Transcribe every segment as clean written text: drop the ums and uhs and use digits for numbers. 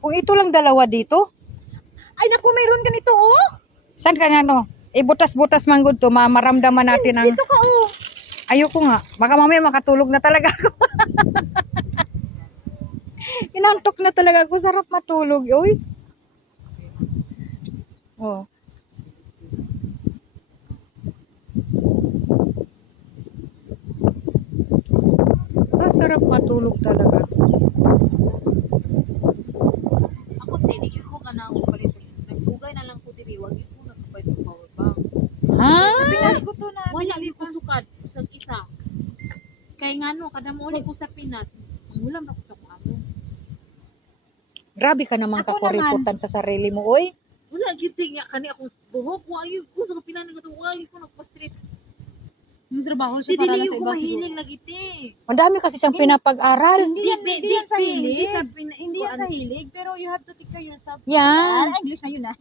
Kung ito lang dalawa dito. Ay naku, mayroon ganito oh. Saan ka na no? Butas-butas manggod to, maramdaman natin ang... Dito ka oh. Ayoko nga. Baka mamaya makatulog na talaga ako. Inantok na talaga ako. Sarap matulog. Uy. Oh. Sarap matulog talaga. Ako tini ko kana ako palit. Nagdugay na lang ko diri, wag ko na kapay power bank. Ha? Pinas ko to na. Wala li ko sukad sa isa. Kay ngano kada mo ulit ko sa Pinas. Ang ulam ako sa amo. Grabe ka naman kakuriputan sa sarili mo, oy. Wala gyud nga kani ako buhok wa ayo ko sa Pinas nga to wa ko nagpa-street. Yung trabaho siya para sa iba mahilig lagi te. Ang dami kasi siyang pinapag-aral. Hindi yan sa hilig. Hindi yan sa hilig, pero you have to take care yourself. Yan. English na yun ah.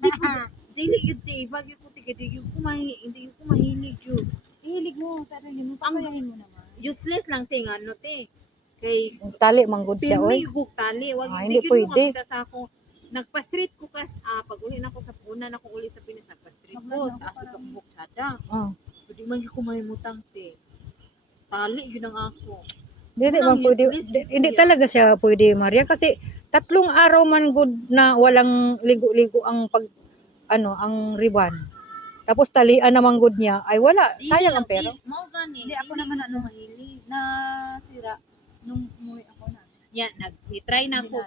Dili yun te, bagyo ko te, hindi ko mahilig yun. Hilig mo, sarili mo, pasayahin mo naman. Useless lang te, ano te. Kay Tali manggod siya, oy. Pinmigog tali, wag Hindi pwede. Sa ako. Nagpa-street ko pag uli na ako sa una na ako uli sa Pinas, nagpa-street ko, taas ko ang buksada. Hindi man ko mahimutang te. Tali yun ang ako. Hindi talaga siya pwede, Maria, kasi 3 araw man good na walang ligo-ligo ang ang riban. Tapos talian naman good niya. Ay wala, sayang ang pera. Mao gani. Hindi ako naman mahilig na sira nung umuwi ako na. Yan, nag-try na ko.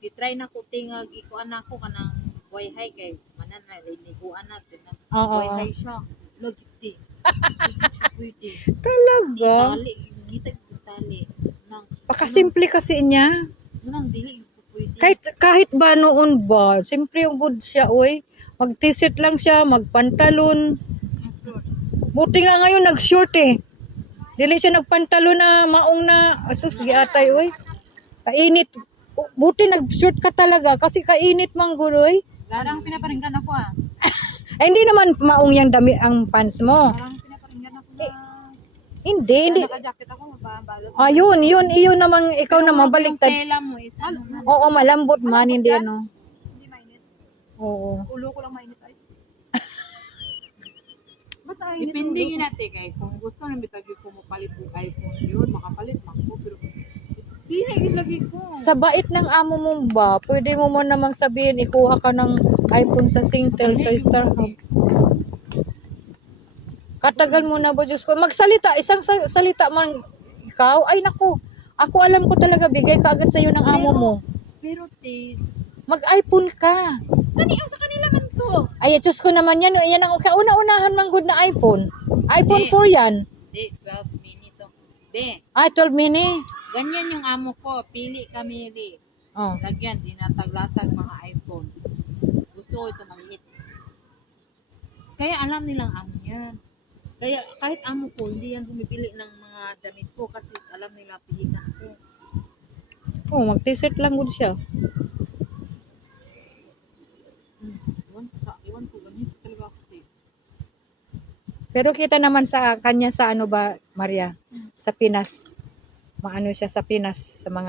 Di-try na ko tingag ikuan ako kanang buhay kay manan na liniguan natin. Buhay siya. Lagi pwede. Talaga? Tali. Pakasimple kasi niya. Nang dili pwede. Kahit ba noon ba, siyempre yung good siya, oy. Mag-t-shirt lang siya, magpantalon. Buti nga ngayon nag-short eh. Dili siya nagpantalon na maong na asus giatay, oy. Kainit. Buti nag-short ka talaga kasi kainit man guloy. Larang pinaparinggan ako ah. Ay, hindi naman maong yang dami ang pants mo. Larang pinaparinggan ako na. Hindi. Naka-jacket ako, mababalot. Yun namang ikaw na mabaliktad. Yung tela mo is ano? Oo, malambot man, hindi ano. Hindi mainit. Oo. Ulo ko lang mainit ay. Depende yun natin kay kung gusto na bitagi ko mapalit yung iPhone yun, makapalit man ko pero hindi lagi ko. Sa bait ng amo mo ba, pwede mo namang sabihin ikuha ka ng iPhone sa Singtel sa Starhub. Katagal mo na ba, Diyos ko? Magsalita, isang salita man ikaw. Ay naku, ako alam ko talaga bigay ka agad sa'yo ng amo mo. Pero mag-iPhone ka. sa kanila man to. Ay, Diyos ko naman yan. Yan ang kauna-unahan mang good na iPhone. iPhone 4 yan. Di, 12 mini to. Be, 12 mini. ganyan yung amo ko. Pili kami rin. Oh. Lagyan, dinatag-latag mga iPhone. Gusto ko ito maliit. Kaya alam nilang amo yan. Kaya kahit amo ko, hindi yan bumibili ng mga damit ko kasi alam nila pilitan ko. Oh, mag-t-shirt lang good siya. Iwan ko, ganito talaga ako. Pero kita naman sa kanya sa ano ba, Maria? Sa Pinas. Maano siya sa Pinas sa mga